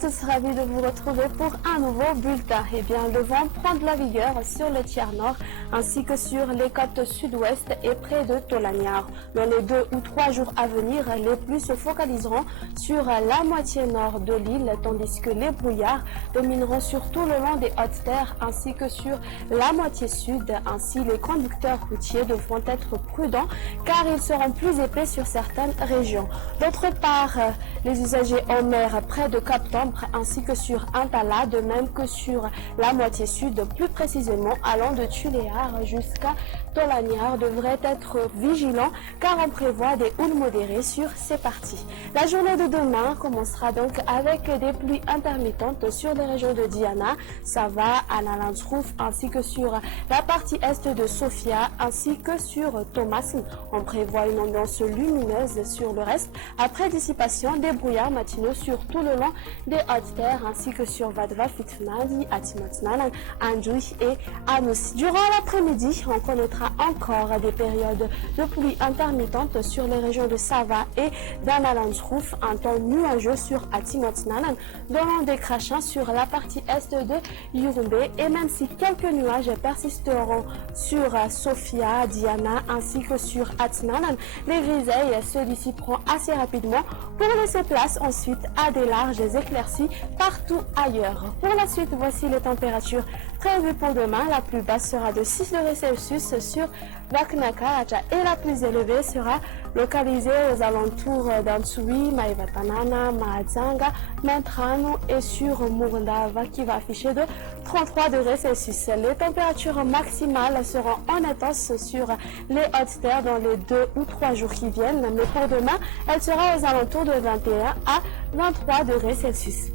tous, ravis de vous retrouver pour un nouveau bulletin. Eh bien, le vent prend de la vigueur sur le tiers nord ainsi que sur les côtes sud-ouest et près de Tolaniar. Dans les 2 ou 3 jours à venir, les pluies se focaliseront sur la moitié nord de l'île, tandis que les brouillards domineront sur tout le long des hautes terres ainsi que sur la moitié sud. Ainsi, les conducteurs routiers devront être prudents car ils seront plus épais sur certaines régions. D'autre part, les usagers en mer près de Cap Tambre ainsi que sur Intala, de même que sur la moitié sud, plus précisément allant de Tuléar jusqu'à Tolaniar, devraient être vigilants car on prévoit des houles modérées sur ces parties. La journée de demain commencera donc avec des pluies intermittentes sur les régions de Diana, Sava, Analandrouf ainsi que sur la partie est de Sofia ainsi que sur Thomasin. On prévoit une ambiance lumineuse sur le reste après dissipation des brouillards matinaux sur tout le long des hautes terres ainsi que sur Vadva, Fitfnadi, Atimotnanan, Andjoui et Anous. Durant l'après-midi, on connaîtra encore des périodes de pluie intermittentes sur les régions de Sava et d'Analandsrouf, un temps nuageux sur Atimotnanan, donnant des crachats sur la partie est de Yurumbe, et même si quelques nuages persisteront sur Sofia, Diana ainsi que sur Atnanan, les grisailles se dissiperont assez rapidement pour laisser place ensuite à des larges éclaircies partout ailleurs. Pour la suite, voici les températures prévues pour demain. La plus basse sera de 6 degrés Celsius sur Vaknakaracha et la plus élevée sera localisée aux alentours d'Antsui, Maivatanana, Mahadzanga, Mantrano et sur Murundava qui va afficher de 33 degrés Celsius. Les températures maximales seront en intense sur les hautes terres dans les 2 ou 3 jours qui viennent, mais pour demain, elle sera aux alentours de 21 à 23 degrés Celsius.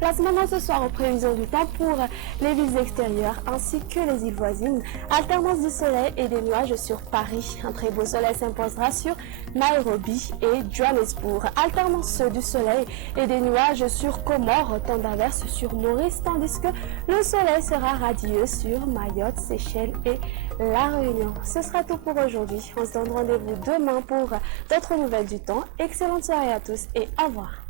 Place maintenant ce soir aux prévisions du temps pour les villes extérieures ainsi que les îles voisines. Alternance du soleil et des nuages sur Paris. Un très beau soleil s'imposera sur Nairobi et Johannesburg. Alternance du soleil et des nuages sur Comores, temps d'averse sur Maurice, tandis que le soleil sera radieux sur Mayotte, Seychelles et La Réunion. Ce sera tout pour aujourd'hui. On se donne rendez-vous demain pour d'autres nouvelles du temps. Excellente soirée à tous et au revoir.